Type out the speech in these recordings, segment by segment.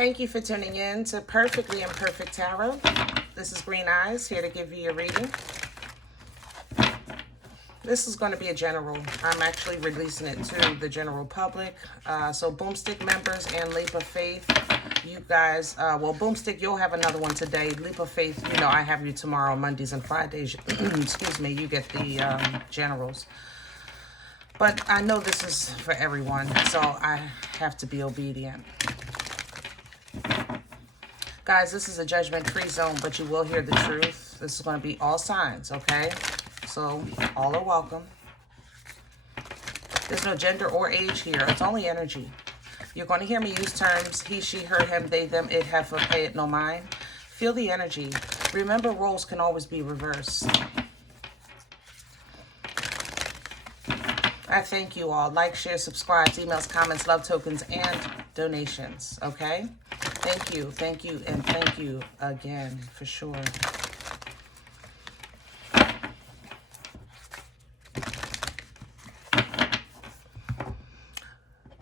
Thank you for tuning in to Perfectly Imperfect Tarot. This is Green Eyes, here to give you your reading. This is going to be a general. I'm actually releasing it to the general public. So Boomstick members and Leap of Faith, you guys, well, Boomstick, you'll have another one today. Leap of Faith, you know, I have you tomorrow, Mondays and Fridays. Excuse me, you get the generals. But I know this is for everyone, so I have to be obedient. Guys, this is a judgment-free zone, but you will hear the truth. This is going to be all signs, okay? So, all are welcome. There's no gender or age here. It's only energy. You're going to hear me use terms he, she, her, him, they, them, it, heifer, pay it, no mind. Feel the energy. Remember, roles can always be reversed. I thank you all. Like, share, subscribe, emails, comments, love tokens, and donations, okay? Thank you, and thank you again, for sure.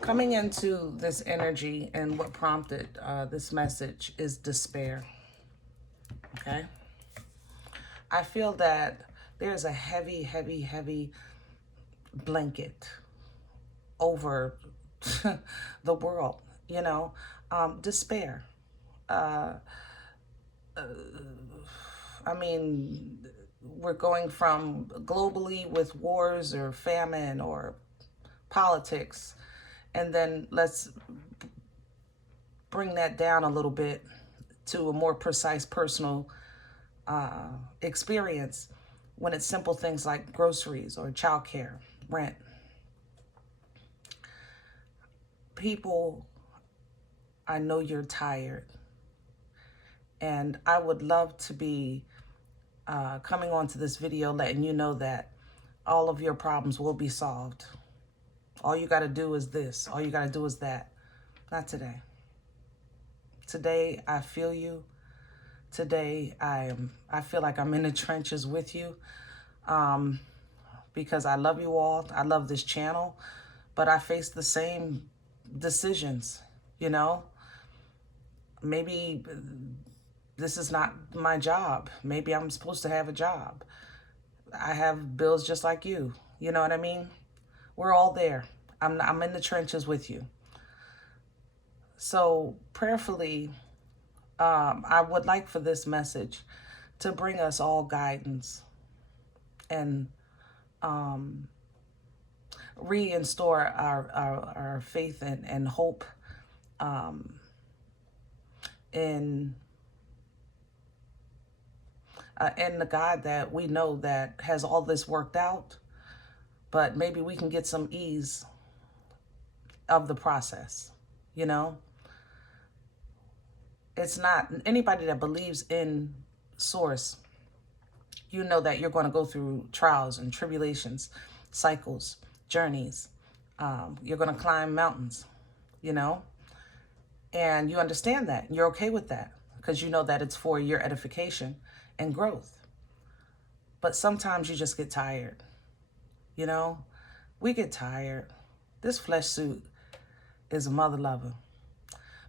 Coming into this energy and what prompted this message is despair, okay? I feel that there's a heavy, heavy, heavy blanket over the world, you know? Despair. I mean, we're going from globally with wars or famine or politics, and then let's bring that down a little bit to a more precise personal experience when it's simple things like groceries or childcare, rent. People, I know you're tired, and I would love to be coming onto this video letting you know that all of your problems will be solved. All you got to do is this. All you got to do is that. Not today. Today, I feel you. Today, I feel like I'm in the trenches with you because I love you all. I love this channel, but I face the same decisions, you know? Maybe this is not my job. Maybe I'm supposed to have a job. I have bills just like you. You know what I mean? We're all there. I'm in the trenches with you. So prayerfully, I would like for this message to bring us all guidance and reinstore our faith and hope in the God that we know that has all this worked out, but maybe we can get some ease of the process, you know? It's not anybody that believes in source, you know that you're going to go through trials and tribulations, cycles, journeys. You're going to climb mountains, you know? And you understand that. You're okay with that because you know that it's for your edification and growth. But sometimes you just get tired. You know, we get tired. This flesh suit is a mother lover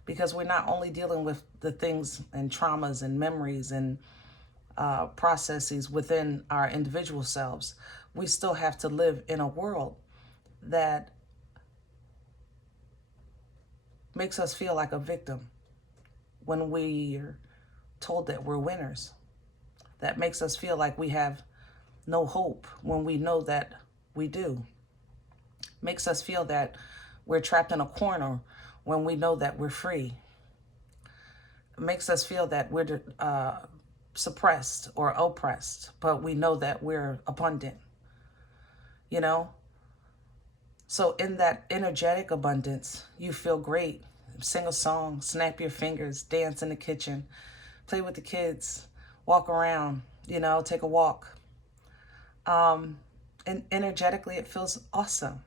because we're not only dealing with the things and traumas and memories and processes within our individual selves. We still have to live in a world that makes us feel like a victim when we're told that we're winners. That makes us feel like we have no hope when we know that we do. Makes us feel that we're trapped in a corner when we know that we're free. Makes us feel that we're suppressed or oppressed, but we know that we're abundant, you know? So in that energetic abundance, you feel great. Sing a song, snap your fingers, dance in the kitchen, play with the kids, walk around, you know, take a walk. And energetically, it feels awesome,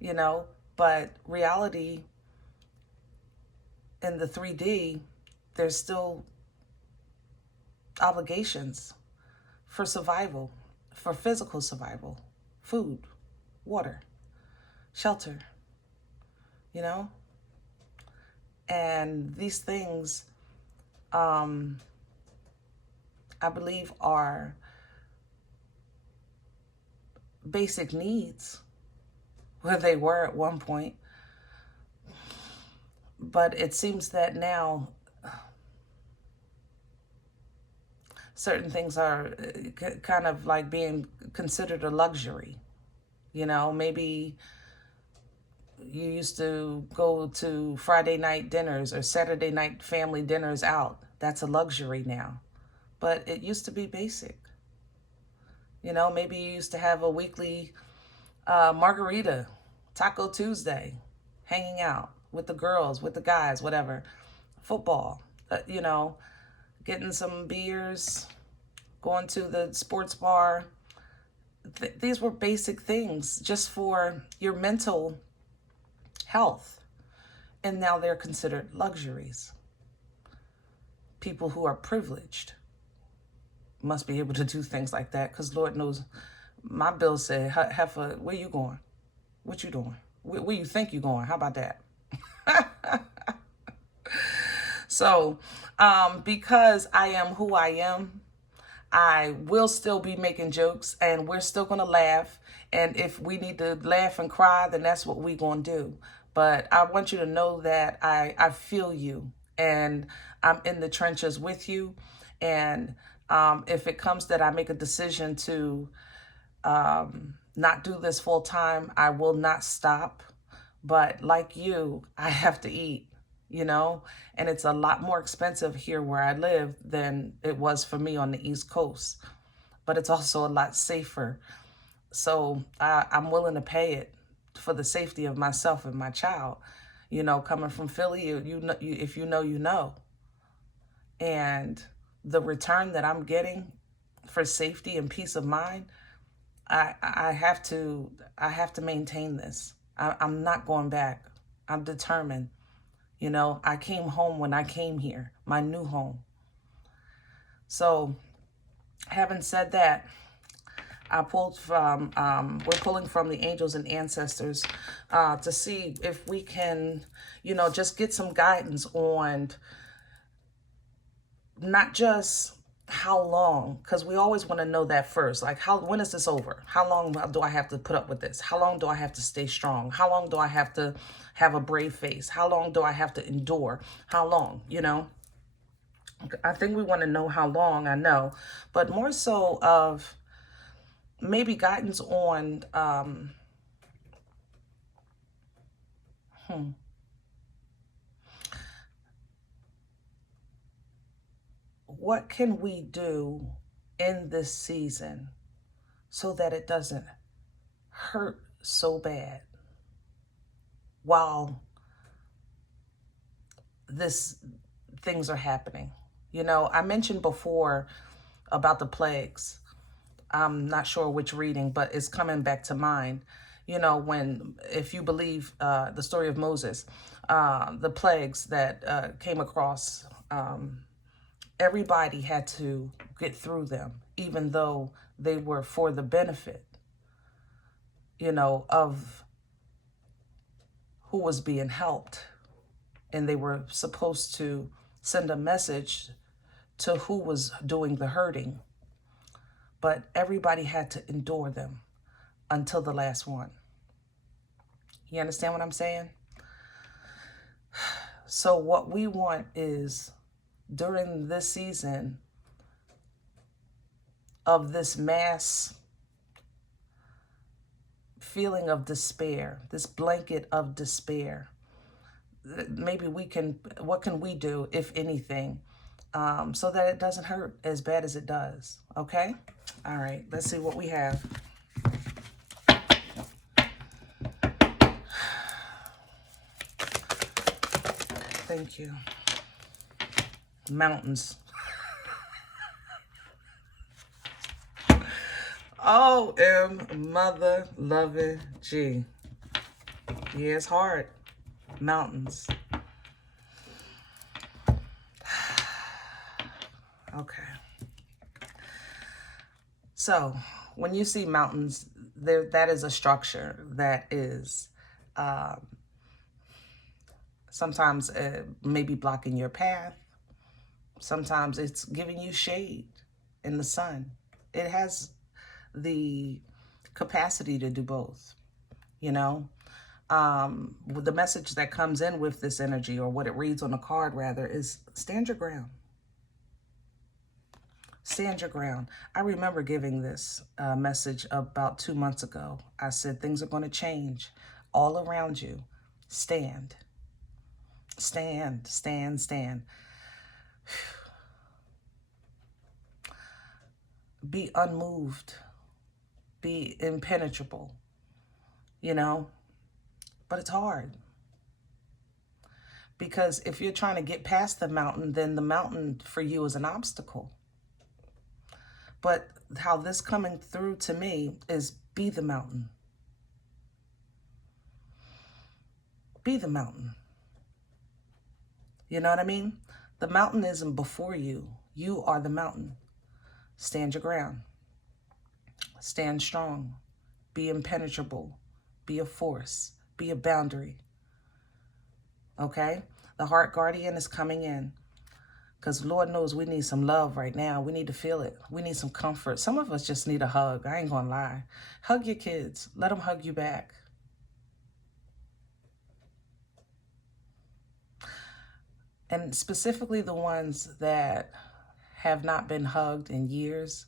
you know, but reality in the 3D, there's still obligations for survival, for physical survival, food, water, shelter, you know? And these things, I believe, are basic needs, where they were at one point. But it seems that now certain things are kind of like being considered a luxury. You know, maybe you used to go to Friday night dinners or Saturday night family dinners out. That's a luxury now. But it used to be basic. You know, maybe you used to have a weekly margarita, Taco Tuesday, hanging out with the girls, with the guys, whatever. Football, you know, getting some beers, going to the sports bar. These were basic things just for your mental health. And now they're considered luxuries. People who are privileged must be able to do things like that, because Lord knows my bill said, Heifer, where you going? What you doing? Where you think you going? How about that? So, because I am who I am, I will still be making jokes, and we're still going to laugh. And if we need to laugh and cry, then that's what we're going to do. But I want you to know that I feel you, and I'm in the trenches with you. And if it comes that I make a decision to not do this full time, I will not stop. But like you, I have to eat, you know, and it's a lot more expensive here where I live than it was for me on the East Coast. But it's also a lot safer. So I'm willing to pay it for the safety of myself and my child. You know, coming from Philly, you know, if you know, you know. And the return that I'm getting for safety and peace of mind, I have to maintain this. I'm not going back. I'm determined. You know, I came home when I came here, my new home. So, having said that, I pulled from, we're pulling from the angels and ancestors to see if we can, you know, just get some guidance on not just how long, because we always want to know that first. Like, when is this over? How long do I have to put up with this? How long do I have to stay strong? How long do I have to have a brave face? How long do I have to endure? How long, you know? I think we want to know how long, I know, but more so of maybe guidance on what can we do in this season so that it doesn't hurt so bad while things are happening. You know, I mentioned before about the plagues. I'm not sure which reading, but it's coming back to mind. You know, if you believe the story of Moses, the plagues that came across, everybody had to get through them, even though they were for the benefit, you know, of who was being helped. And they were supposed to send a message to who was doing the hurting. But everybody had to endure them until the last one. You understand what I'm saying? So what we want is, during this season of this mass feeling of despair, this blanket of despair, maybe what can we do, if anything, so that it doesn't hurt as bad as it does, okay? All right, let's see what we have. Thank you. Mountains. Mother loving G. Yeah, it's hard. Mountains. Okay. So when you see mountains, that is a structure that is Sometimes maybe blocking your path. Sometimes it's giving you shade in the sun. It has the capacity to do both, you know. The message that comes in with this energy, or what it reads on the card rather, is stand your ground. Stand your ground. I remember giving this message about 2 months ago. I said things are going to change all around you. Stand. Stand, stand, stand. Be unmoved. Be impenetrable. You know? But it's hard. Because if you're trying to get past the mountain, then the mountain for you is an obstacle. But how this coming through to me is be the mountain. Be the mountain. You know what I mean? The mountain isn't before you. You are the mountain. Stand your ground. Stand strong. Be impenetrable. Be a force. Be a boundary. Okay? The heart guardian is coming in. Because Lord knows we need some love right now. We need to feel it. We need some comfort. Some of us just need a hug. I ain't gonna lie. Hug your kids. Let them hug you back. And specifically the ones that have not been hugged in years.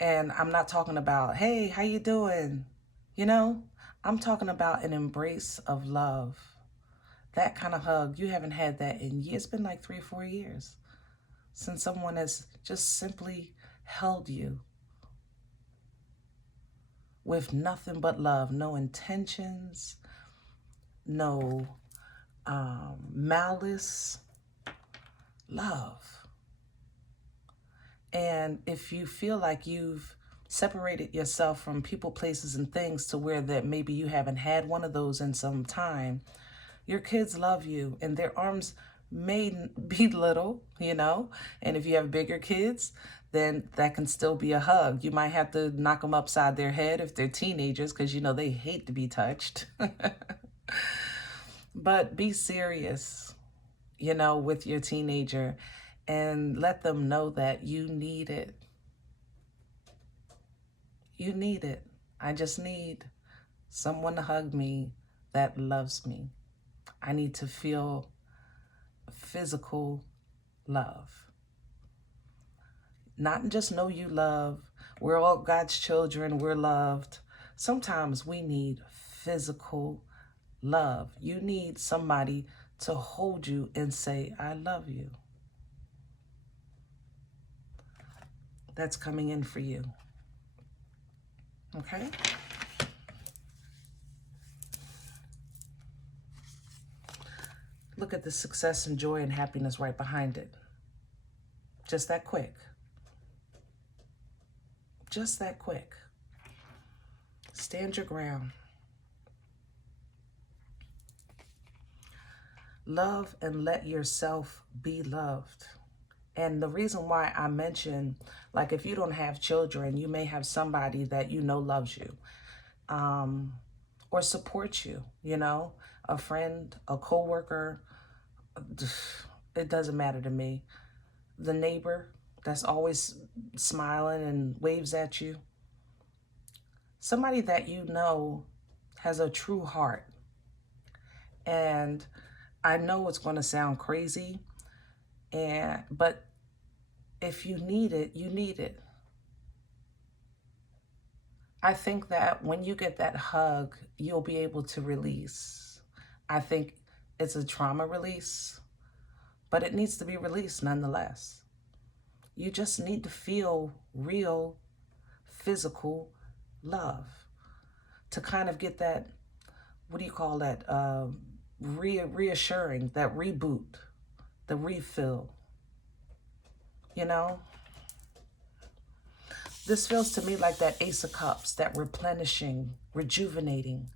And I'm not talking about, hey, how you doing? You know, I'm talking about an embrace of love. That kind of hug, you haven't had that in years. It's been like 3 or 4 years since someone has just simply held you with nothing but love, no intentions, no malice, love. And if you feel like you've separated yourself from people, places, and things to where that maybe you haven't had one of those in some time, your kids love you, and their arms may be little, you know, and if you have bigger kids, then that can still be a hug. You might have to knock them upside their head if they're teenagers, because, you know, they hate to be touched. But be serious, you know, with your teenager, and let them know that you need it. You need it. I just need someone to hug me that loves me. I need to feel physical love. Not just know you love. We're all God's children. We're loved. Sometimes we need physical love. You need somebody to hold you and say, I love you. That's coming in for you. Okay? Look at the success and joy and happiness right behind it. Just that quick. Just that quick. Stand your ground. Love and let yourself be loved. And the reason why I mention, like, if you don't have children, you may have somebody that you know loves you, or supports you, you know, a friend, a coworker. It doesn't matter to me. The neighbor that's always smiling and waves at you. Somebody that you know has a true heart. And I know it's going to sound crazy, but if you need it, you need it. I think that when you get that hug, you'll be able to release. I think it's a trauma release, but it needs to be released nonetheless. You just need to feel real, physical love to kind of get that, what do you call that, reassuring, that reboot, the refill, you know? This feels to me like that Ace of Cups, that replenishing, rejuvenating.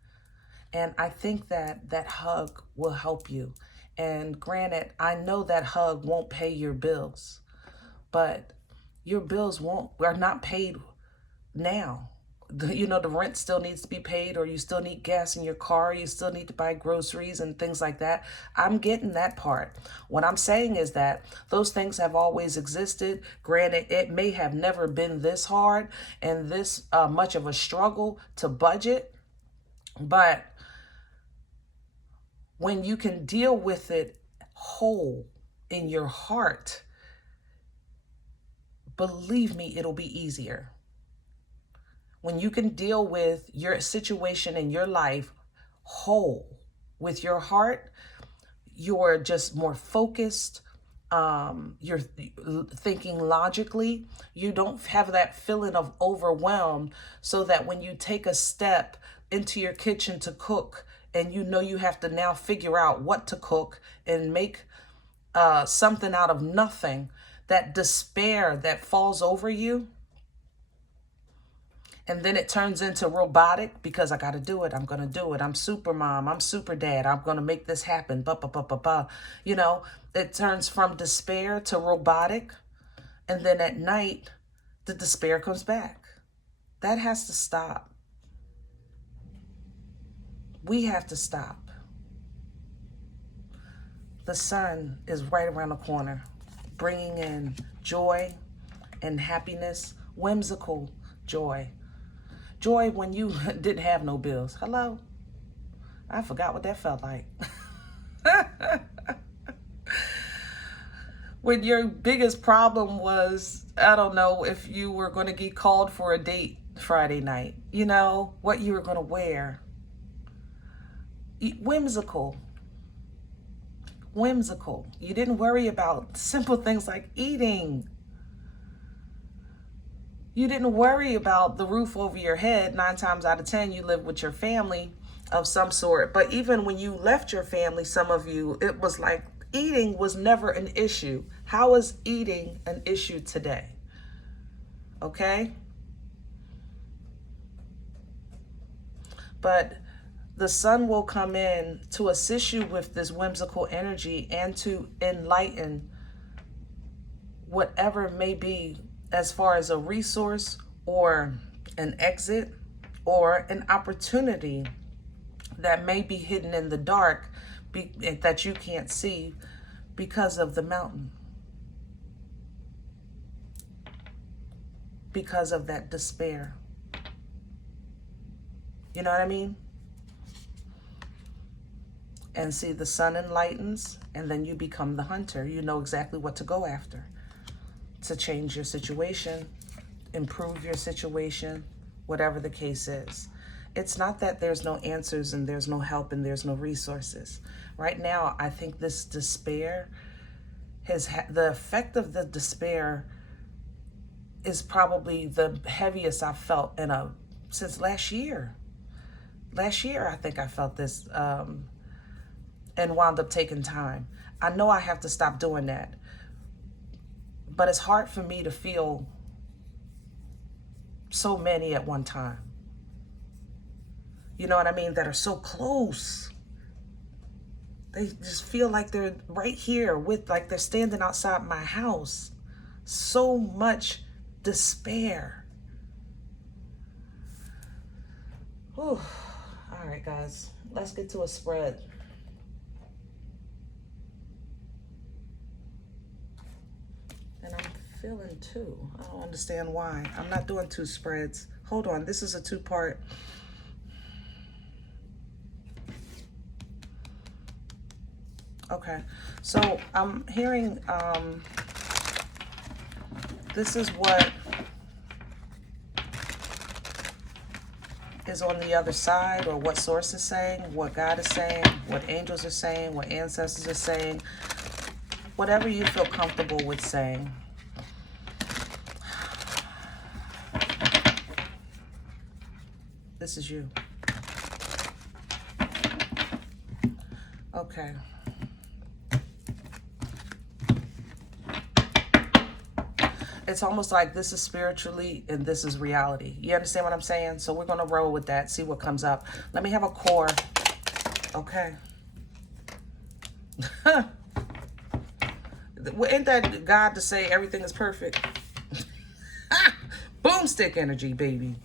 And I think that that hug will help you. And granted, I know that hug won't pay your bills, but your bills are not paid now. the rent still needs to be paid, or you still need gas in your car, you still need to buy groceries and things like that. I'm getting that part. What I'm saying is that those things have always existed. Granted, it may have never been this hard and this much of a struggle to budget, but when you can deal with it whole in your heart, believe me, it'll be easier. When you can deal with your situation in your life whole with your heart, you're just more focused. You're thinking logically. You don't have that feeling of overwhelm, so that when you take a step into your kitchen to cook and you have to now figure out what to cook and make something out of nothing, that despair that falls over you, and then it turns into robotic because I got to do it. I'm going to do it. I'm super mom. I'm super dad. I'm going to make this happen. It turns from despair to robotic. And then at night, the despair comes back. That has to stop. We have to stop. The sun is right around the corner, bringing in joy and happiness, whimsical joy. Joy when you didn't have no bills. Hello? I forgot what that felt like. When your biggest problem was, I don't know, if you were going to get called for a date Friday night, what you were going to wear. Whimsical. You didn't worry about simple things like eating. You didn't worry about the roof over your head. 9 times out of 10, you live with your family of some sort. But even when you left your family, some of you, it was like eating was never an issue. How is eating an issue today? Okay? But the sun will come in to assist you with this whimsical energy and to enlighten whatever may be, as far as a resource or an exit or an opportunity that may be hidden in the dark that you can't see because of the mountain, because of that despair. You know what I mean? And see, the sun enlightens, and then you become the hunter. You know exactly what to go after to change your situation, improve your situation, whatever the case is. It's not that there's no answers and there's no help and there's no resources. Right now, I think this despair the effect of the despair is probably the heaviest I've felt since last year. Last year, I think I felt this and wound up taking time. I know I have to stop doing that. But it's hard for me to feel so many at one time. You know what I mean? That are so close. They just feel like they're right here like they're standing outside my house. So much despair. Whew. All right, guys. Let's get to a spread. And I'm feeling 2. I don't understand why. I'm not doing 2 spreads. Hold on. This is a 2-part. Okay. So I'm hearing this is what is on the other side, or what source is saying, what God is saying, what angels are saying, what ancestors are saying. Whatever you feel comfortable with saying. This is you. Okay. It's almost like this is spiritually and this is reality. You understand what I'm saying? So we're going to roll with that, see what comes up. Let me have a core. Okay. Ain't that God to say everything is perfect? Boomstick energy, baby.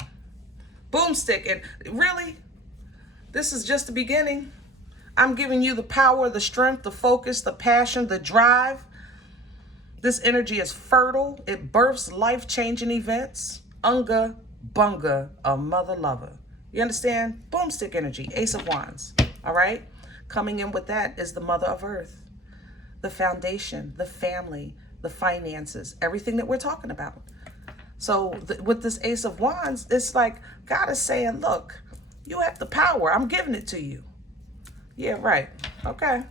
Boomstick. And really, this is just the beginning. I'm giving you the power, the strength, the focus, the passion, the drive. This energy is fertile. It births life-changing events. Unga bunga, a mother lover. You understand? Boomstick energy, Ace of Wands. All right? Coming in with that is the Mother of Earth, the foundation, the family, the finances, everything that we're talking about. So with this Ace of Wands, it's like God is saying, look, you have the power. I'm giving it to you. Yeah, right. Okay.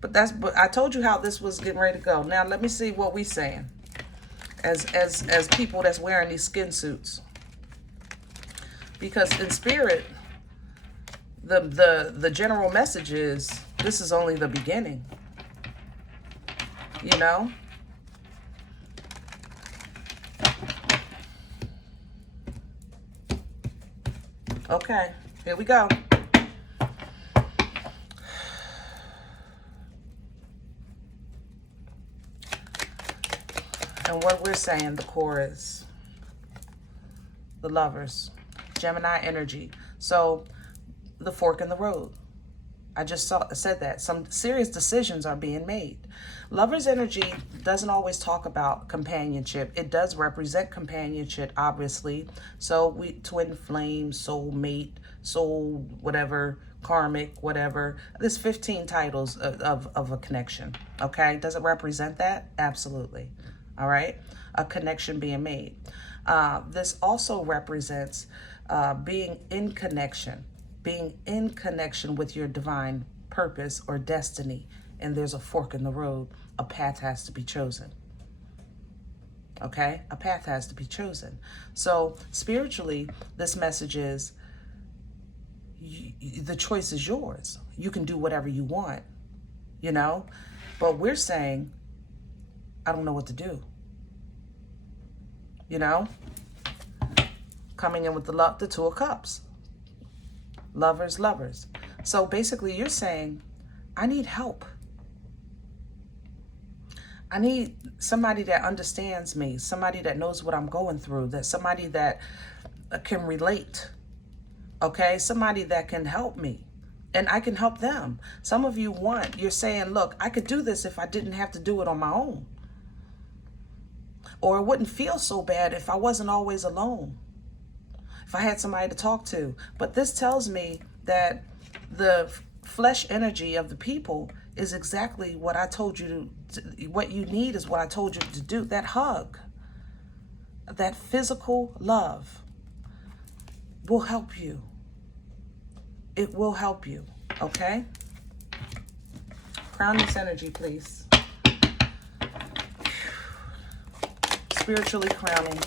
But I told you how this was getting ready to go. Now let me see what we're saying as people that's wearing these skin suits. Because in spirit, the general message is this is only the beginning. You know? Okay, here we go. And what we're saying, the chorus, the Lovers, Gemini energy. So the fork in the road. I just said that. Some serious decisions are being made. Lovers energy doesn't always talk about companionship. It does represent companionship, obviously. So twin flame, soulmate, soul, whatever, karmic, whatever. There's 15 titles of a connection. Okay, does it represent that? Absolutely. All right, a connection being made. This also represents being in connection with your divine purpose or destiny. And there's a fork in the road. A path has to be chosen. Okay, a path has to be chosen. So spiritually, this message is the choice is yours. You can do whatever you want, you know, but we're saying, I don't know what to do. You know, coming in with the Two of Cups. Lovers. So basically you're saying, I need help. I need somebody that understands me, somebody that knows what I'm going through, that somebody that can relate. Okay, somebody that can help me. And I can help them. Some of you you're saying, look, I could do this if I didn't have to do it on my own. Or it wouldn't feel so bad if I wasn't always alone. If I had somebody to talk to. But this tells me that the flesh energy of the people is exactly what I told you what you need is what I told you to do. That hug, that physical love will help you. It will help you, okay? Crown this energy, please. Spiritually crowning.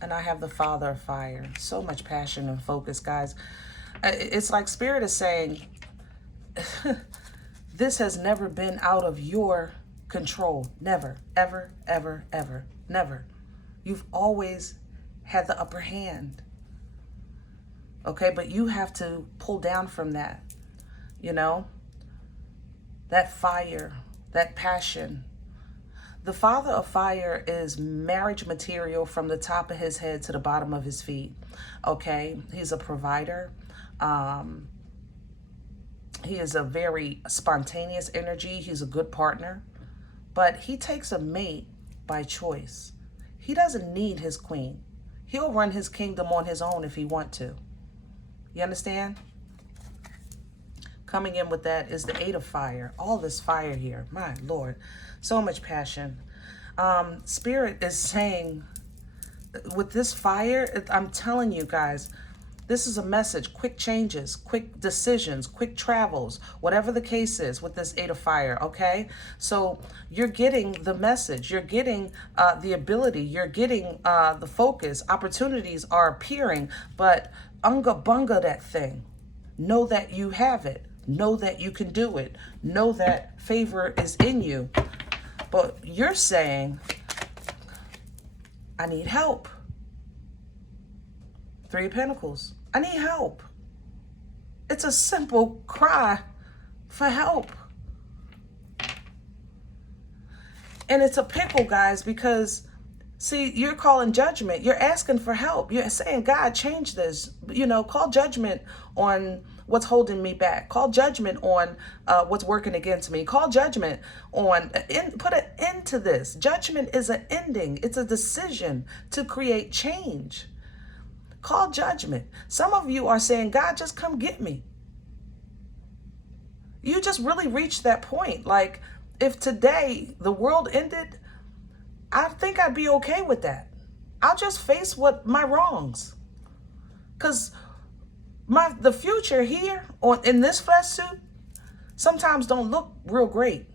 And I have the Father of Fire. So much passion and focus, guys. It's like Spirit is saying, this has never been out of your control. Never, ever, ever, ever, never. You've always had the upper hand. Okay, but you have to pull down from that, you know? That fire, that passion. The Father of Fire is marriage material from the top of his head to the bottom of his feet. Okay, he's a provider. He is a very spontaneous energy. He's a good partner. But he takes a mate by choice. He doesn't need his queen. He'll run his kingdom on his own if he wants to. You understand? Coming in with that is the Eight of Fire. All this fire here. My Lord. So much passion. Spirit is saying, with this fire, I'm telling you guys, this is a message. Quick changes, quick decisions, quick travels, whatever the case is with this Eight of Fire, okay? So you're getting the message. You're getting the ability. You're getting the focus. Opportunities are appearing, but unga bunga that thing. Know that you have it. Know that you can do it. Know that favor is in you. But you're saying, I need help. Three of Pentacles. I need help. It's a simple cry for help. And it's a pickle, guys, because See, you're calling judgment. You're asking for help. You're saying, God, change this. You know, call judgment on what's holding me back. Call judgment on what's working against me. Call judgment on, put an end to this. Judgment is an ending. It's a decision to create change. Call judgment. Some of you are saying, God, just come get me. You just really reached that point. Like, if today the world ended, I think I'd be okay with that. I'll just face my wrongs. Because the future here in this flesh suit sometimes don't look real great.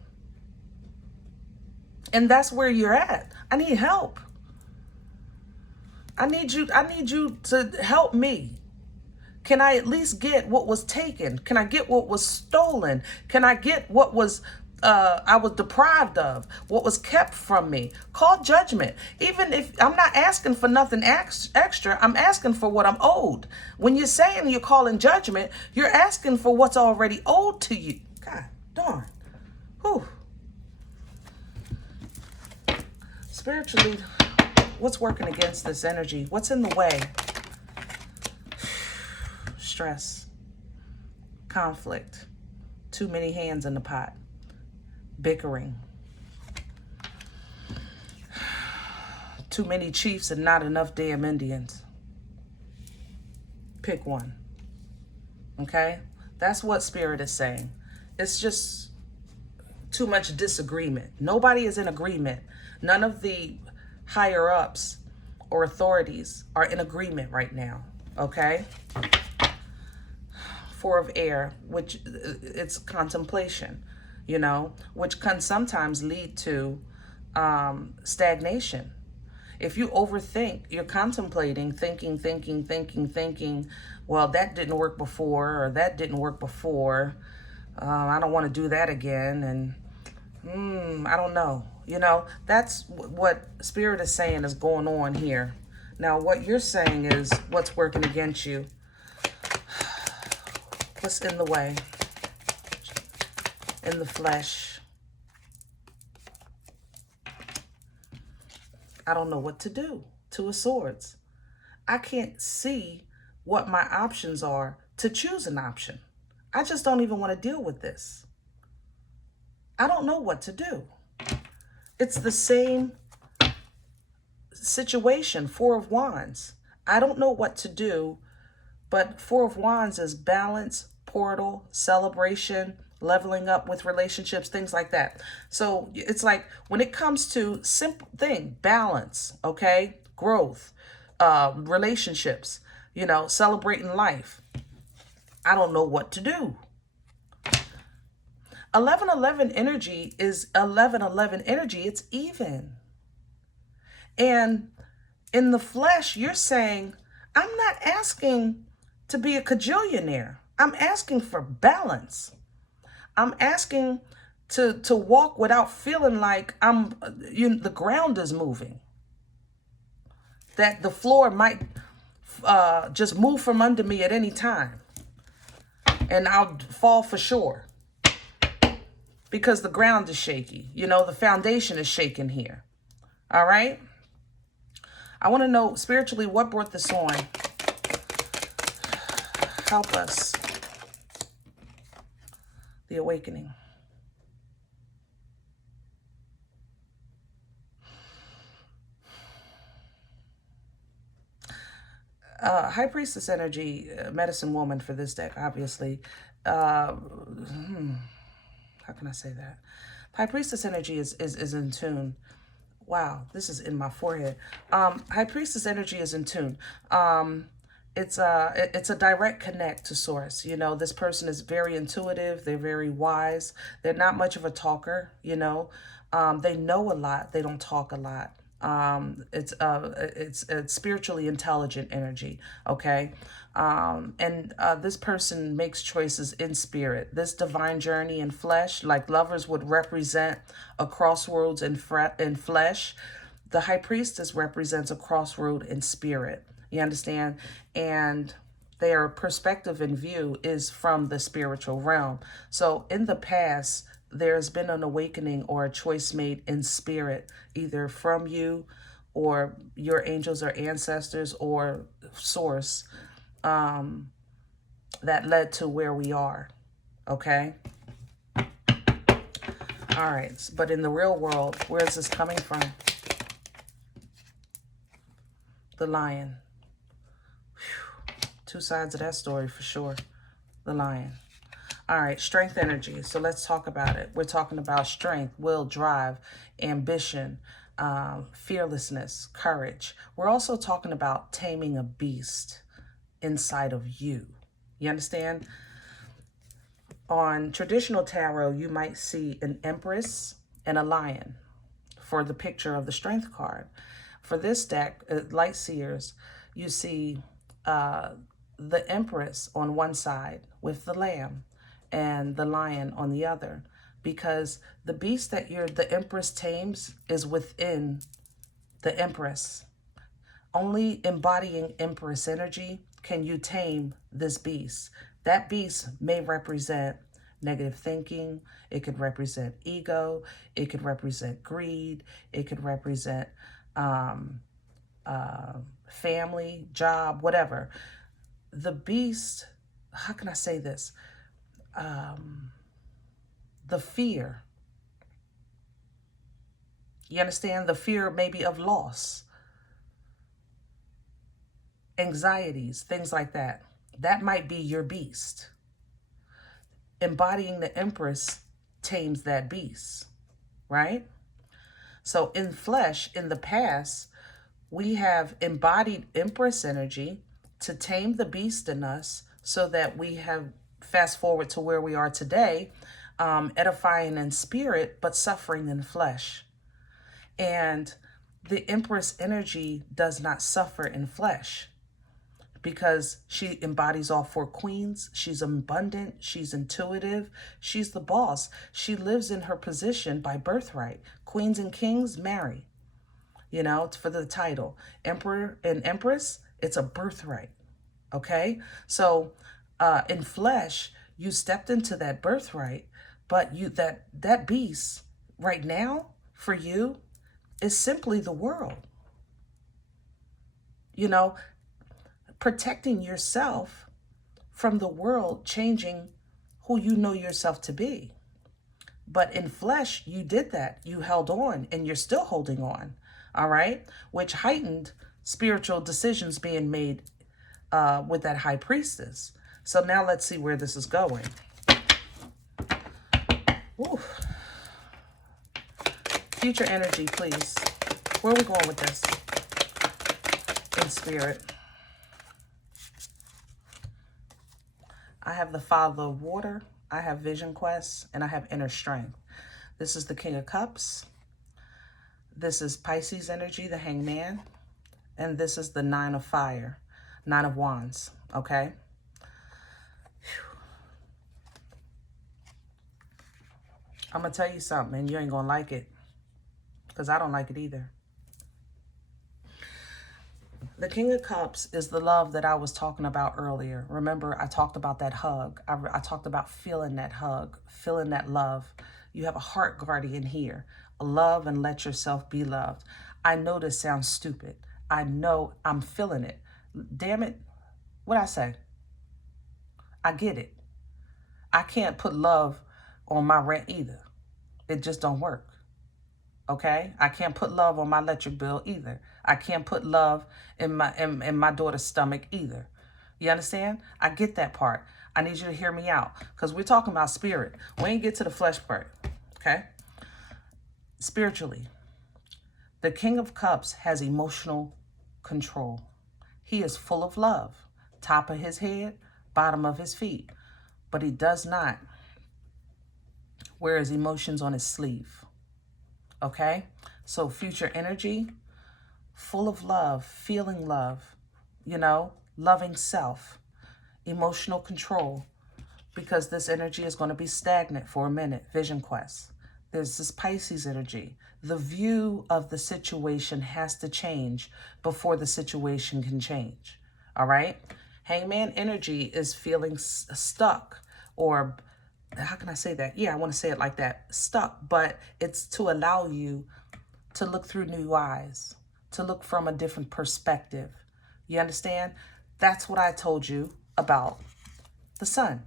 And that's where you're at. I need help. I need you to help me. Can I at least get what was taken? Can I get what was stolen? Can I get what was I was deprived of, what was kept from me? Call judgment. Even if I'm not asking for nothing extra, I'm asking for what I'm owed. When you're saying you're calling judgment, you're asking for what's already owed to you. God darn. Whew. Spiritually, what's working against this energy? What's in the way? Stress, conflict, too many hands in the pot. Bickering, too many chiefs and not enough damn Indians. Pick one. Okay? That's what Spirit is saying. It's just too much disagreement. Nobody is in agreement. None of the higher ups or authorities are in agreement right now. Okay? Four of Air, which it's contemplation. You know, which can sometimes lead to stagnation. If you overthink, you're contemplating, thinking, well, that didn't work before, or that didn't work before. I don't want to do that again. And I don't know. You know, that's what Spirit is saying is going on here. Now, what you're saying is what's working against you. What's in the way? In the flesh. I don't know what to do. Two of Swords. I can't see what my options are to choose an option. I just don't even want to deal with this. I don't know what to do. It's the same situation, Four of Wands. I don't know what to do, but Four of Wands is balance, portal, celebration, leveling up with relationships, things like that. So it's like when it comes to simple thing, balance, okay, growth, relationships, you know, celebrating life. I don't know what to do. 11-11 energy is 11-11 energy. It's even. And in the flesh, you're saying, I'm not asking to be a cajillionaire. I'm asking for balance. I'm asking to walk without feeling like the ground is moving. That the floor might just move from under me at any time. And I'll fall for sure. Because the ground is shaky. You know, the foundation is shaking here. All right? I want to know spiritually what brought this on. Help us. The awakening. High Priestess energy, medicine woman for this deck, obviously. How can I say that? High Priestess energy is in tune. Wow, this is in my forehead. High Priestess energy is in tune. It's a direct connect to source. You know, this person is very intuitive. They're very wise. They're not much of a talker, you know. They know a lot. They don't talk a lot. It's a spiritually intelligent energy, okay? And this person makes choices in spirit. This divine journey in flesh, like lovers would represent a crossroads in flesh, the High Priestess represents a crossroad in spirit. You understand? And their perspective and view is from the spiritual realm. So in the past, there's been an awakening or a choice made in spirit, either from you or your angels or ancestors or source that led to where we are, okay? All right, but in the real world, where is this coming from? The Lion. Whew. Two sides of that story for sure. The Lion. All right, strength energy. So let's talk about it. We're talking about strength, will, drive, ambition, fearlessness, courage. We're also talking about taming a beast inside of you. You understand? On traditional tarot, you might see an empress and a lion for the picture of the strength card. For this deck, Light Seers, you see the empress on one side with the lamb and the lion on the other, because the beast that the empress tames is within the empress. Only embodying empress energy can you tame this beast. That beast may represent negative thinking. It could represent ego. It could represent greed. It could represent family, job, whatever. The beast, how can I say this? The fear. You understand? The fear maybe of loss, anxieties, things like that. That might be your beast. Embodying the empress tames that beast, right? So in flesh, in the past, we have embodied empress energy to tame the beast in us so that we have fast forward to where we are today, edifying in spirit, but suffering in flesh. And the empress energy does not suffer in flesh, because she embodies all four queens. She's abundant. She's intuitive. She's the boss. She lives in her position by birthright. Queens and kings marry, you know, for the title. Emperor and empress, it's a birthright, okay? So in flesh, you stepped into that birthright, but that beast right now for you is simply the world. You know, protecting yourself from the world changing who you know yourself to be. But in flesh, you did that. You held on, and you're still holding on, all right? Which heightened spiritual decisions being made with that high priestess. So now let's see where this is going. Ooh. Future energy, please. Where are we going with this? In spirit. I have the Father of Water, I have Vision Quest, and I have Inner Strength. This is the King of Cups. This is Pisces energy, the Hangman. And this is the Nine of Fire, Nine of Wands, okay? Whew. I'm going to tell you something, and you ain't going to like it, because I don't like it either. The King of Cups is the love that I was talking about earlier. Remember, I talked about that hug. I talked about feeling that hug, feeling that love. You have a heart guardian here. Love and let yourself be loved. I know this sounds stupid. I know I'm feeling it. Damn it. What'd I say? I get it. I can't put love on my rent either. It just don't work. Okay? I can't put love on my electric bill either. I can't put love in my daughter's stomach either. You understand? I get that part. I need you to hear me out, because we're talking about spirit. We ain't get to the flesh part. Okay? Spiritually, the King of Cups has emotional control. He is full of love. Top of his head, bottom of his feet. But he does not wear his emotions on his sleeve. Okay? So future energy, full of love, feeling love, you know, loving self, emotional control, because this energy is going to be stagnant for a minute. Vision Quest. There's this Pisces energy. The view of the situation has to change before the situation can change. All right? Hangman energy is feeling stuck, or how can I say that? Yeah, I want to say it like that. Stuck, but it's to allow you to look through new eyes, to look from a different perspective. You understand? That's what I told you about the sun.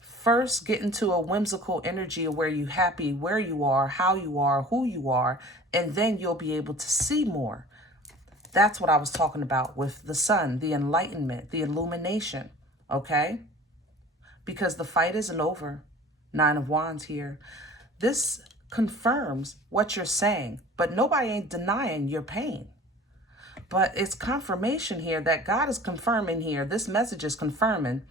First, get into a whimsical energy of where you're happy, where you are, how you are, who you are, and then you'll be able to see more. That's what I was talking about with the sun, the enlightenment, the illumination, okay? Because the fight isn't over. 9 of Wands here. This confirms what you're saying, but nobody ain't denying your pain. But it's confirmation here that God is confirming here. This message is confirming.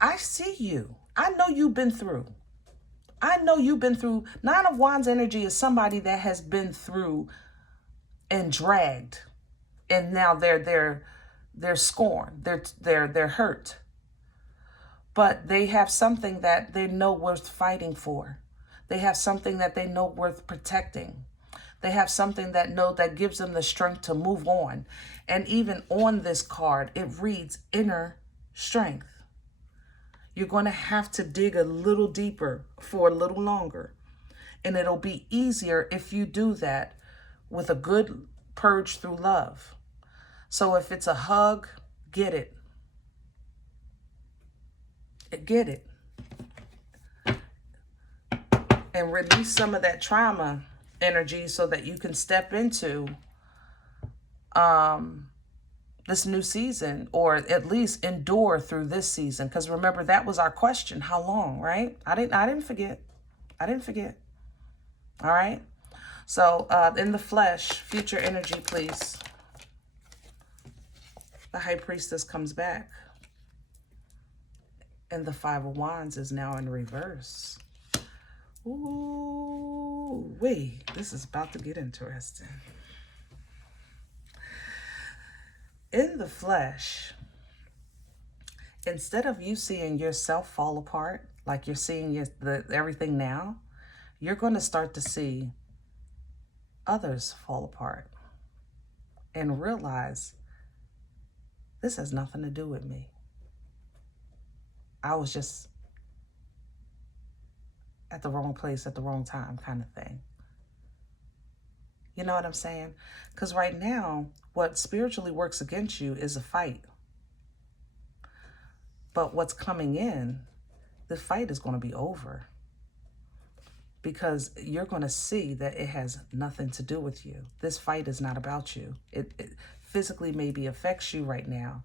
I see you. I know you've been through. I know you've been through. 9 of Wands energy is somebody that has been through and dragged. And now they're scorned. They're hurt. But they have something that they know worth fighting for. They have something that they know worth protecting. They have something that gives them the strength to move on. And even on this card, it reads inner strength. You're going to have to dig a little deeper for a little longer. And it'll be easier if you do that with a good purge through love. So if it's a hug, get it. Get it. And release some of that trauma energy so that you can step into this new season, or at least endure through this season. Because remember, that was our question. How long, right? I didn't forget. I didn't forget. All right. So in the flesh, future energy, please. The High Priestess comes back. And the 5 of Wands is now in reverse. Ooh, wait, this is about to get interesting. In the flesh, instead of you seeing yourself fall apart, like you're seeing everything now, you're going to start to see others fall apart and realize this has nothing to do with me. I was just at the wrong place at the wrong time kind of thing. You know what I'm saying? Because right now, what spiritually works against you is a fight. But what's coming in, the fight is going to be over. Because you're going to see that it has nothing to do with you. This fight is not about you. It physically maybe affects you right now,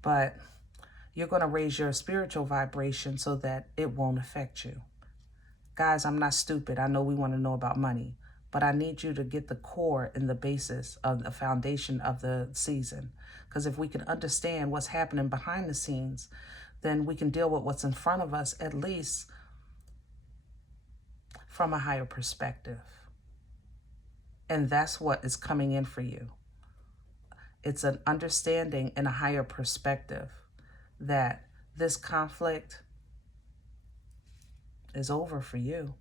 but you're going to raise your spiritual vibration so that it won't affect you. Guys, I'm not stupid. I know we want to know about money, but I need you to get the core and the basis of the foundation of the season. Because if we can understand what's happening behind the scenes, then we can deal with what's in front of us, at least from a higher perspective. And that's what is coming in for you. It's an understanding and a higher perspective that this conflict is over for you.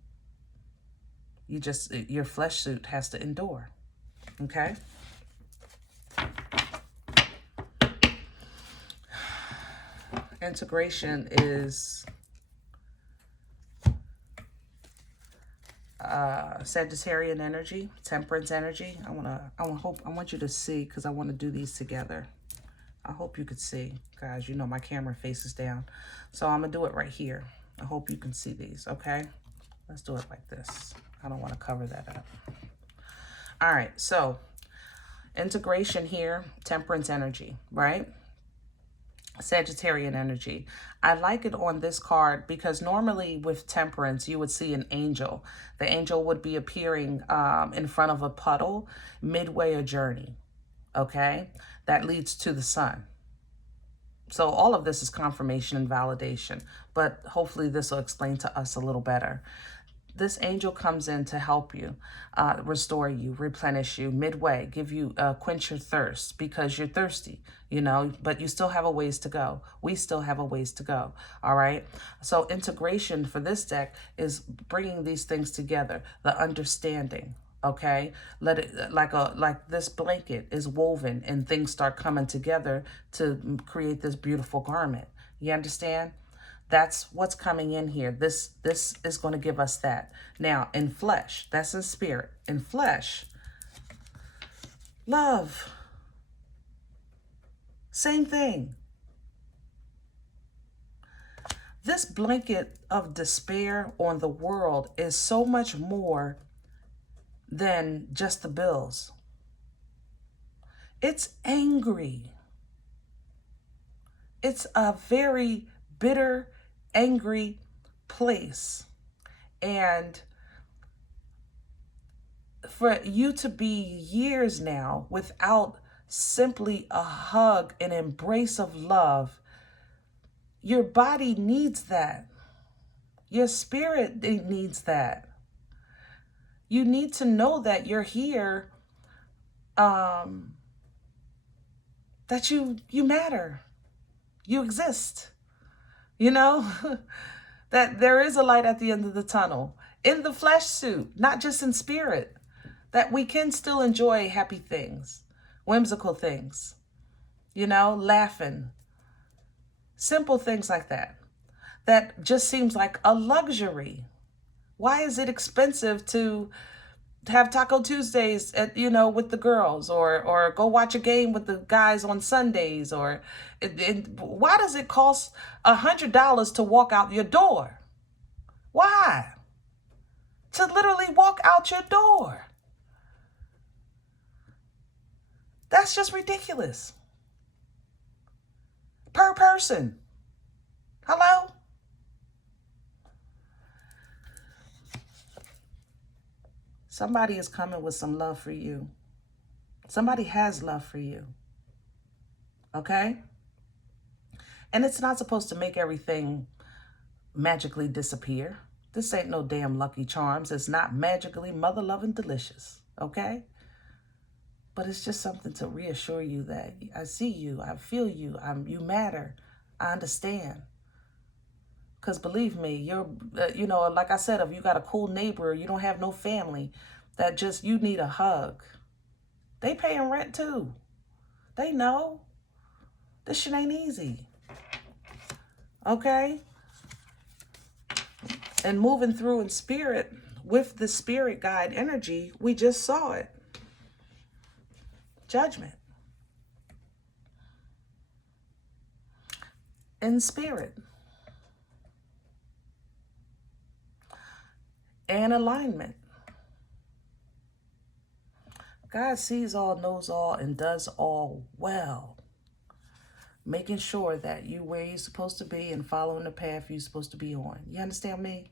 Your flesh suit has to endure. Okay? Integration is Sagittarian energy, Temperance energy. I want you to see, because I want to do these together. I hope you could see, guys. You know my camera faces down, so I'm gonna do it right here. I hope you can see these. Okay, let's do it like this. I don't want to cover that up. All right, so integration here, Temperance energy, right? Sagittarian energy. I like it on this card because normally with Temperance, you would see an angel. The angel would be appearing in front of a puddle midway a journey, okay? That leads to the sun. So all of this is confirmation and validation, but hopefully this will explain to us a little better. This angel comes in to help you, restore you, replenish you midway, give you, quench your thirst because you're thirsty, you know, but you still have a ways to go. We still have a ways to go. All right. So integration for this deck is bringing these things together, the understanding. Okay. Let it like this blanket is woven and things start coming together to create this beautiful garment. You understand? That's what's coming in here. This is going to give us that. Now, in flesh, that's in spirit. In flesh, love. Same thing. This blanket of despair on the world is so much more than just the bills. It's angry. It's a very bitter, angry place. And for you to be years now without simply a hug, an embrace of love, your body needs that. Your spirit needs that. You need to know that you're here, that you matter. You exist. You know, that there is a light at the end of the tunnel. In the flesh suit, not just in spirit. That we can still enjoy happy things, whimsical things, you know, laughing. Simple things like that. That just seems like a luxury. Why is it expensive to have Taco Tuesdays at, you know, with the girls, or go watch a game with the guys on Sundays, or why does it cost $100 to walk out your door? Why? To literally walk out your door. That's just ridiculous. Per person. Hello? Somebody is coming with some love for you. Somebody has love for you. Okay? And it's not supposed to make everything magically disappear. This ain't no damn Lucky Charms. It's not magically mother-loving delicious. Okay? But it's just something to reassure you that I see you, I feel you, you matter, I understand. Because believe me, you're, you know, like I said, if you got a cool neighbor, you don't have no family, that just, you need a hug. They paying rent too. They know. This shit ain't easy. Okay? And moving through in spirit, with the spirit guide energy, we just saw it. Judgment. In spirit. And alignment. God sees all, knows all, and does all well. Making sure that you where you're supposed to be and following the path you're supposed to be on. You understand me?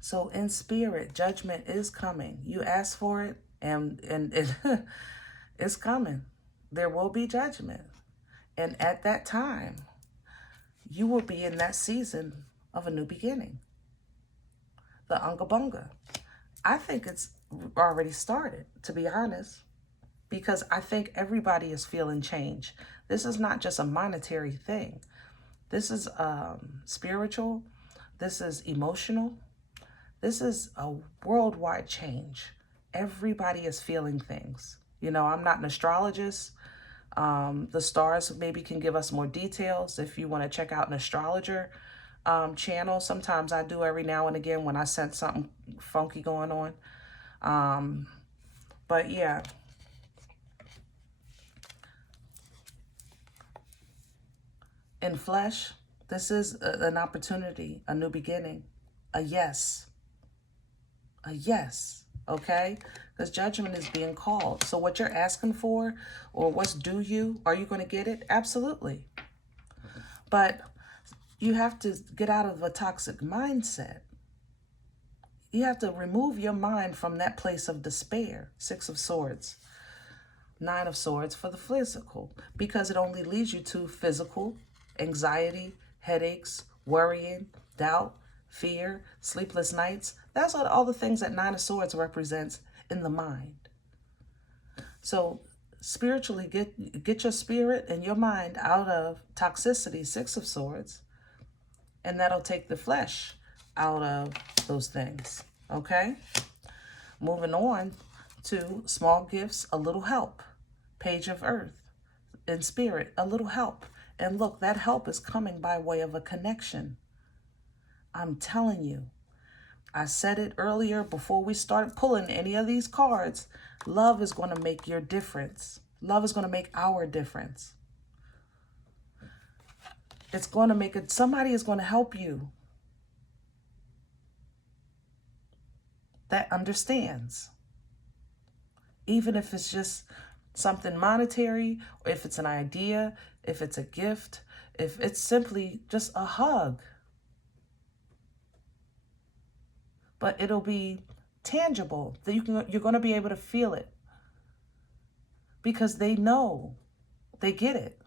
So in spirit, judgment is coming. You ask for it, and it's coming. There will be judgment. And at that time, you will be in that season of a new beginning. The Unga Bunga. I think it's already started, to be honest, because I think everybody is feeling change. This is not just a monetary thing. This is spiritual. This is emotional. This is a worldwide change. Everybody is feeling things. You know, I'm not an astrologist. The stars maybe can give us more details if you want to check out an astrologer channel. Sometimes I do every now and again when I sense something funky going on. But yeah. In flesh, this is an opportunity, a new beginning, a yes. A yes, okay? Because judgment is being called. So what you're asking for, or what's due you, are you going to get it? Absolutely. But you have to get out of a toxic mindset. You have to remove your mind from that place of despair. 6 of Swords. 9 of Swords for the physical. Because it only leads you to physical, anxiety, headaches, worrying, doubt, fear, sleepless nights. That's all the things that 9 of Swords represents in the mind. So spiritually, get your spirit and your mind out of toxicity, 6 of Swords, and that'll take the flesh out of those things. Okay? Moving on to small gifts, a little help. Page of Earth. In spirit, a little help. And look, that help is coming by way of a connection. I'm telling you. I said it earlier before we started pulling any of these cards. Love is going to make your difference. Love is going to make our difference. It's going to make it, somebody is going to help you that understands. Even if it's just something monetary, or if it's an idea, if it's a gift, if it's simply just a hug. But it'll be tangible, that you're going to be able to feel it. Because they know, they get it.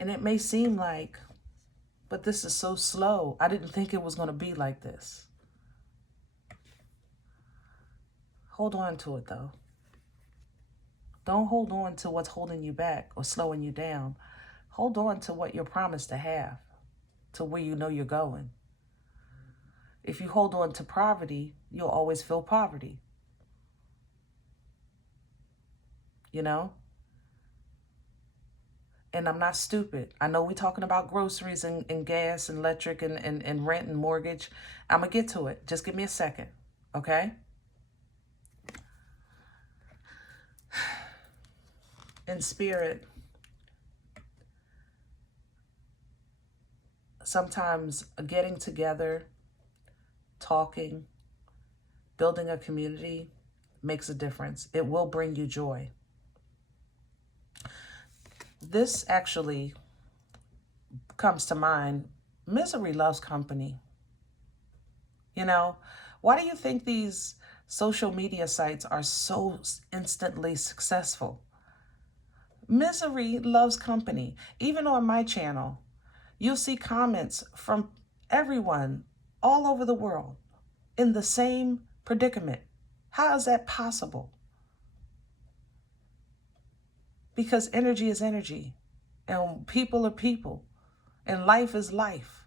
And it may seem like, but this is so slow. I didn't think it was going to be like this. Hold on to it though. Don't hold on to what's holding you back or slowing you down. Hold on to what you're promised to have, to where you know you're going. If you hold on to poverty, you'll always feel poverty. You know? And I'm not stupid. I know we're talking about groceries and gas and electric and rent and mortgage. I'm going to get to it. Just give me a second. Okay? In spirit, sometimes getting together, talking, building a community makes a difference. It will bring you joy. This actually comes to mind. Misery loves company. You know, why do you think these social media sites are so instantly successful? Misery loves company. Even on my channel, you'll see comments from everyone all over the world in the same predicament. How is that possible? Because energy is energy, and people are people, and life is life,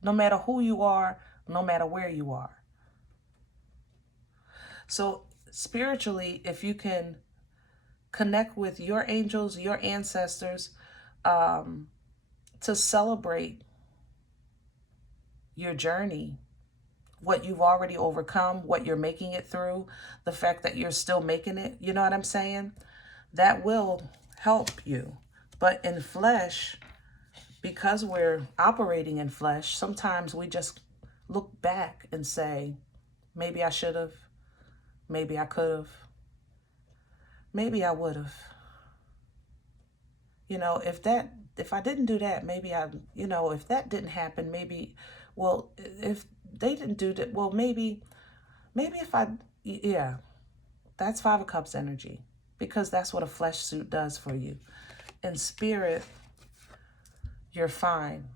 no matter who you are, no matter where you are. So spiritually, if you can connect with your angels, your ancestors, to celebrate your journey, what you've already overcome, what you're making it through, the fact that you're still making it, you know what I'm saying? That will help you. But in flesh, because we're operating in flesh, sometimes we just look back and say, maybe I should have, maybe I could have, maybe I would have. You know, if I didn't do that, maybe if that didn't happen, maybe, well, if they didn't do that, well, maybe if yeah, that's Five of Cups energy, because that's what a flesh suit does for you. In spirit, you're fine.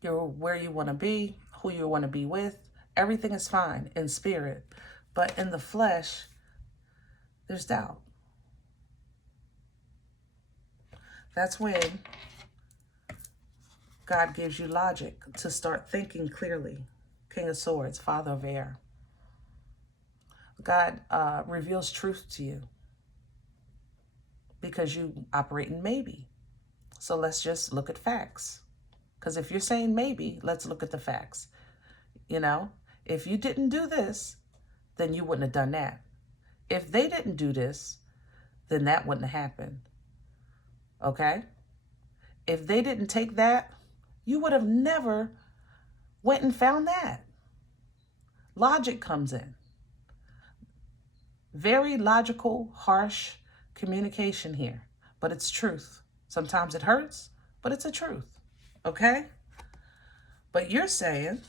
You're where you want to be, who you want to be with. Everything is fine in spirit. But in the flesh, there's doubt. That's when God gives you logic to start thinking clearly. King of Swords, Father of Air. God reveals truth to you because you operate in maybe. So let's just look at facts. Because if you're saying maybe, let's look at the facts. You know, if you didn't do this, then you wouldn't have done that. If they didn't do this, then that wouldn't have happened. Okay? If they didn't take that, you would have never went and found that. Logic comes in. Very logical, harsh communication here, but it's truth. Sometimes it hurts, but it's a truth. Okay? But you're saying,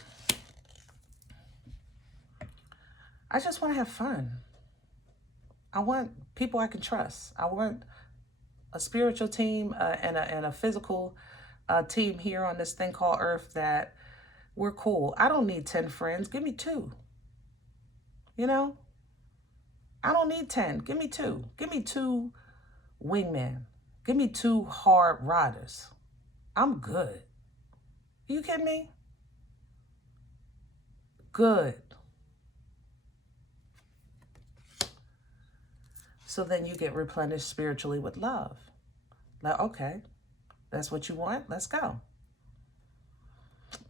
I just want to have fun. I want people I can trust. I want a spiritual team and a physical team here on this thing called Earth that we're cool. I don't need 10 friends. Give me 2. You know? I don't need 10. Give me 2. Give me 2 wingmen. Give me 2 hard riders. I'm good. You kidding me? Good. So then you get replenished spiritually with love. Like, okay, that's what you want? Let's go.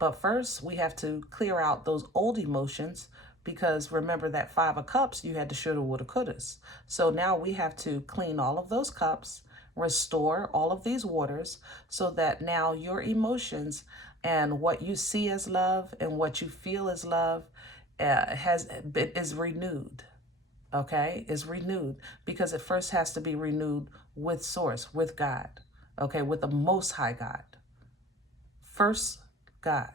But first, we have to clear out those old emotions, because remember that 5 of Cups, you had the shoulda, woulda, couldas. So now we have to clean all of those cups, restore all of these waters, so that now your emotions and what you see as love and what you feel as love is renewed. Okay, is renewed, because it first has to be renewed with Source, with God. Okay, with the Most High God. First, God.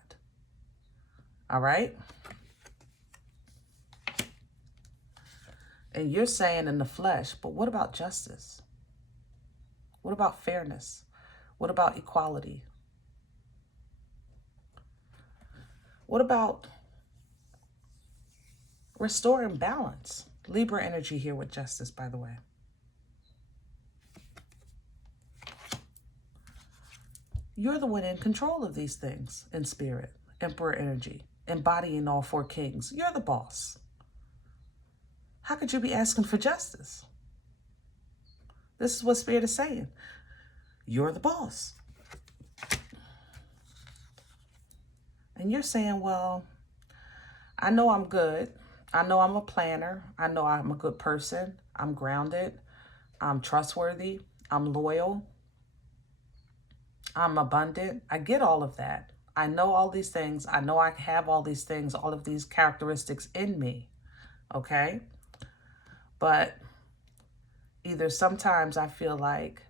All right? And you're saying in the flesh, but what about justice? What about fairness? What about equality? What about restoring balance? Libra energy here with justice, by the way. You're the one in control of these things in spirit. Emperor energy, embodying all 4 kings. You're the boss. How could you be asking for justice? This is what Spirit is saying. You're the boss. And you're saying, well, I know I'm good. I know I'm a planner. I know I'm a good person. I'm grounded. I'm trustworthy. I'm loyal. I'm abundant. I get all of that. I know all these things. I know I have all these things, all of these characteristics in me. Okay? But either sometimes I feel like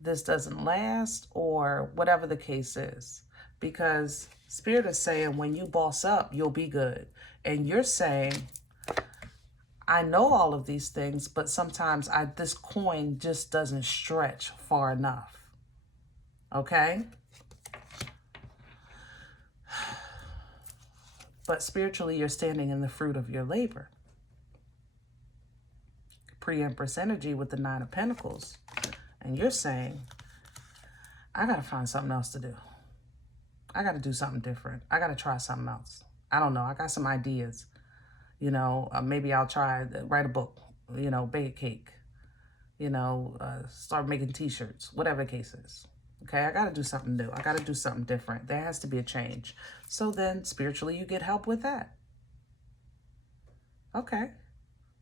this doesn't last, or whatever the case is. Because Spirit is saying when you boss up, you'll be good. And you're saying, I know all of these things, but sometimes this coin just doesn't stretch far enough. Okay? But spiritually, you're standing in the fruit of your labor. Pre-Empress energy with the 9 of Pentacles. And you're saying, I got to find something else to do. I got to do something different. I got to try something else. I don't know. I got some ideas. You know, maybe I'll try to write a book, you know, bake a cake, you know, start making t-shirts, whatever the case is. Okay, I got to do something new. I got to do something different. There has to be a change. So then spiritually, you get help with that. Okay,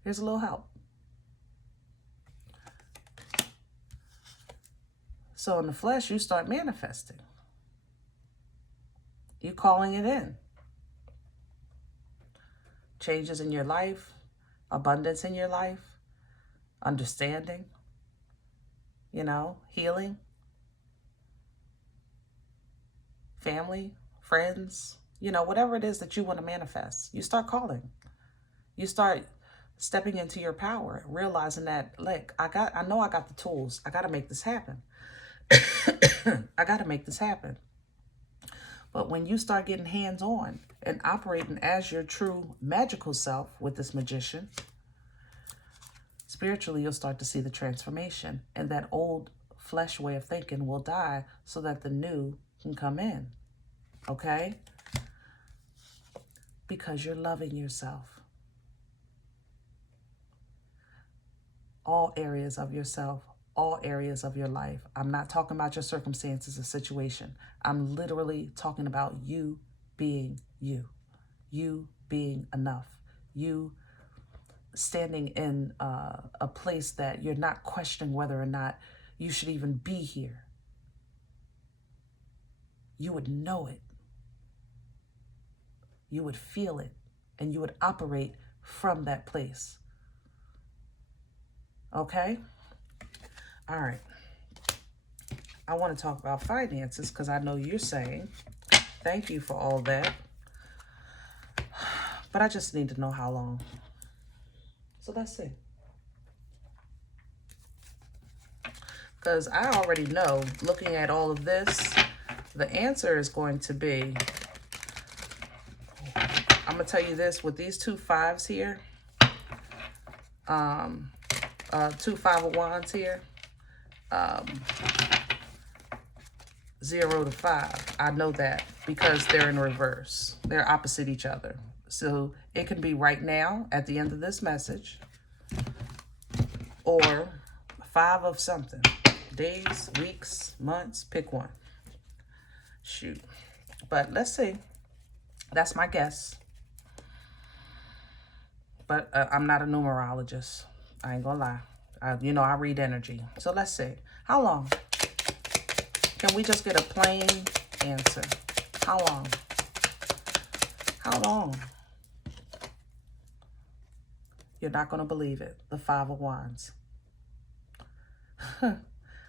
here's a little help. So in the flesh, you start manifesting. You're calling it in. Changes in your life, abundance in your life, understanding, you know, healing, family, friends, you know, whatever it is that you want to manifest, you start calling. You start stepping into your power, realizing that, look, I know I got the tools. I got to make this happen. I got to make this happen. But when you start getting hands-on and operating as your true magical self with this magician, spiritually, you'll start to see the transformation. And that old flesh way of thinking will die so that the new can come in. Okay? Because you're loving yourself. All areas of yourself, all areas of your life. I'm not talking about your circumstances or situation. I'm literally talking about you being you. You being enough. You standing in a place that you're not questioning whether or not you should even be here. You would know it. You would feel it. And you would operate from that place. Okay? All right. I want to talk about finances because I know you're saying, thank you for all that. But I just need to know how long. So let's see. Because I already know, looking at all of this, the answer is going to be, I'm going to tell you this, with these 2 5s here, 2 5 of Wands here, 0 to 5. I know that because they're in reverse. They're opposite each other. So it can be right now at the end of this message, or 5 of something. Days, weeks, months, pick one. Shoot. But let's see. That's my guess. But I'm not a numerologist. I ain't gonna lie. You know, I read energy. So let's see. How long? Can we just get a plain answer? How long? How long? You're not going to believe it. The 5 of Wands.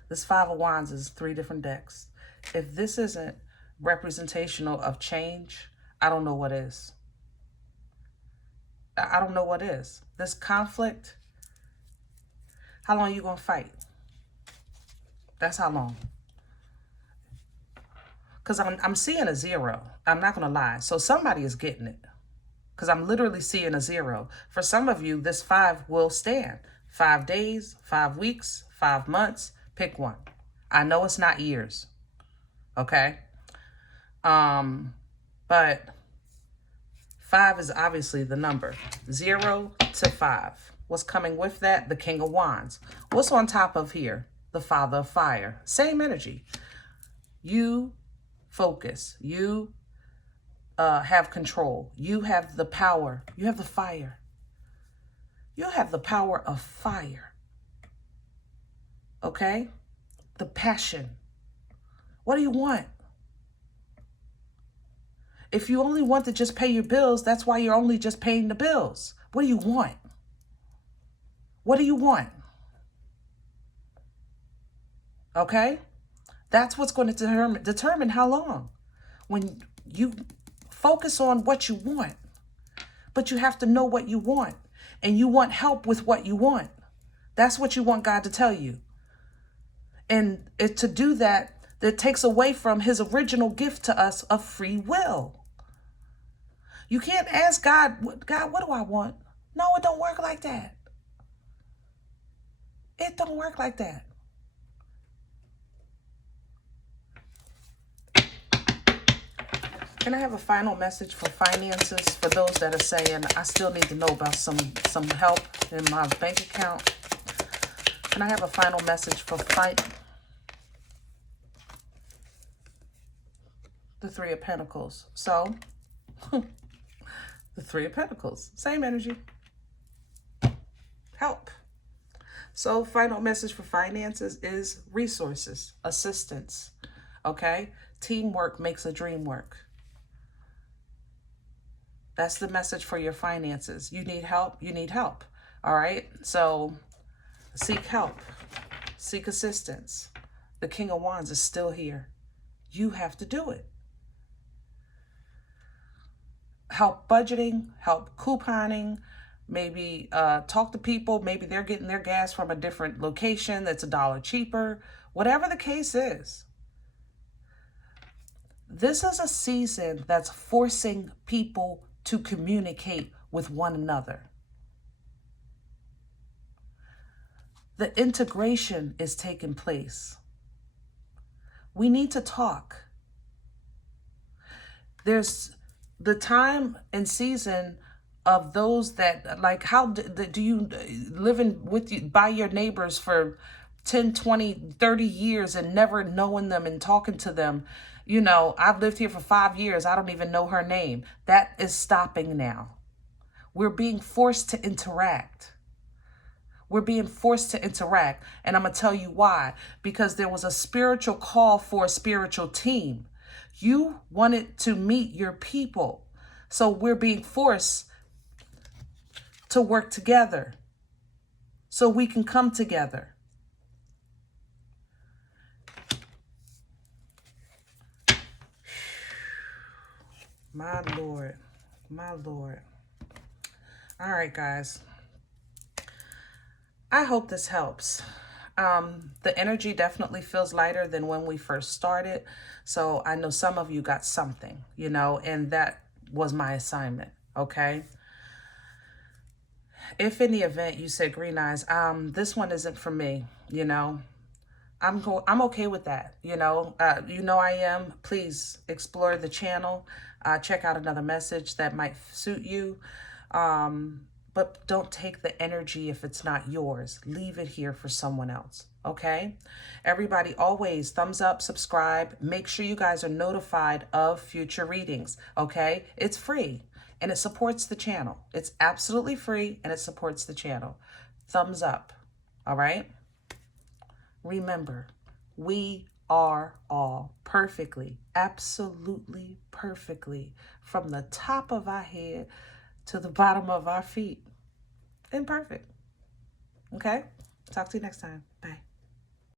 This 5 of Wands is 3 different decks. If this isn't representational of change, I don't know what is. I don't know what is. This conflict, how long are you going to fight? That's how long. Because I'm seeing a 0. I'm not going to lie. So somebody is getting it. Because I'm literally seeing a 0. For some of you, this 5 will stand. 5 days, 5 weeks, 5 months. Pick one. I know it's not years. Okay? But 5 is obviously the number. 0 to 5. What's coming with that? The King of Wands. What's on top of here? The Father of Fire. Same energy. You focus. You have control. You have the power. You have the fire. You have the power of fire. Okay? The passion. What do you want? If you only want to just pay your bills, that's why you're only just paying the bills. What do you want? What do you want? Okay? That's what's going to determine how long. When you focus on what you want, but you have to know what you want, and you want help with what you want. That's what you want God to tell you. And to do that, that takes away from his original gift to us of free will. You can't ask God, God, what do I want? No, it don't work like that. It don't work like that. Can I have a final message for finances for those that are saying, I still need to know about some help in my bank account? Can I have a final message for the 3 of Pentacles? So, the 3 of Pentacles, same energy. Help. So, final message for finances is resources, assistance, okay? Teamwork makes a dream work. That's the message for your finances. You need help, you need help, all right? So, seek help, seek assistance. The King of Wands is still here. You have to do it. Help budgeting, help couponing, maybe talk to people. Maybe they're getting their gas from a different location that's $1 cheaper. Whatever the case is. This is a season that's forcing people to communicate with one another. The integration is taking place. We need to talk. There's the time and season of those that, like, how do you live by your neighbors for 10, 20, 30 years and never knowing them and talking to them? You know, I've lived here for 5 years. I don't even know her name. That is stopping now. We're being forced to interact. We're being forced to interact. And I'm going to tell you why. Because there was a spiritual call for a spiritual team. You wanted to meet your people. So we're being forced to work together so we can come together. My Lord, my Lord. All right, guys. I hope this helps. The energy definitely feels lighter than when we first started. So I know some of you got something, you know, and that was my assignment, okay? If in the event you said, Green Eyes, this one isn't for me, you know, I'm okay with that, you know I am. Please explore the channel. Check out another message that might suit you. But don't take the energy if it's not yours. Leave it here for someone else, okay? Everybody, always thumbs up, subscribe. Make sure you guys are notified of future readings, okay? It's free and it supports the channel. It's absolutely free and it supports the channel. Thumbs up, all right? Remember, we are all perfectly, absolutely perfectly, from the top of our head to the bottom of our feet, imperfect. Okay? Talk to you next time. Bye.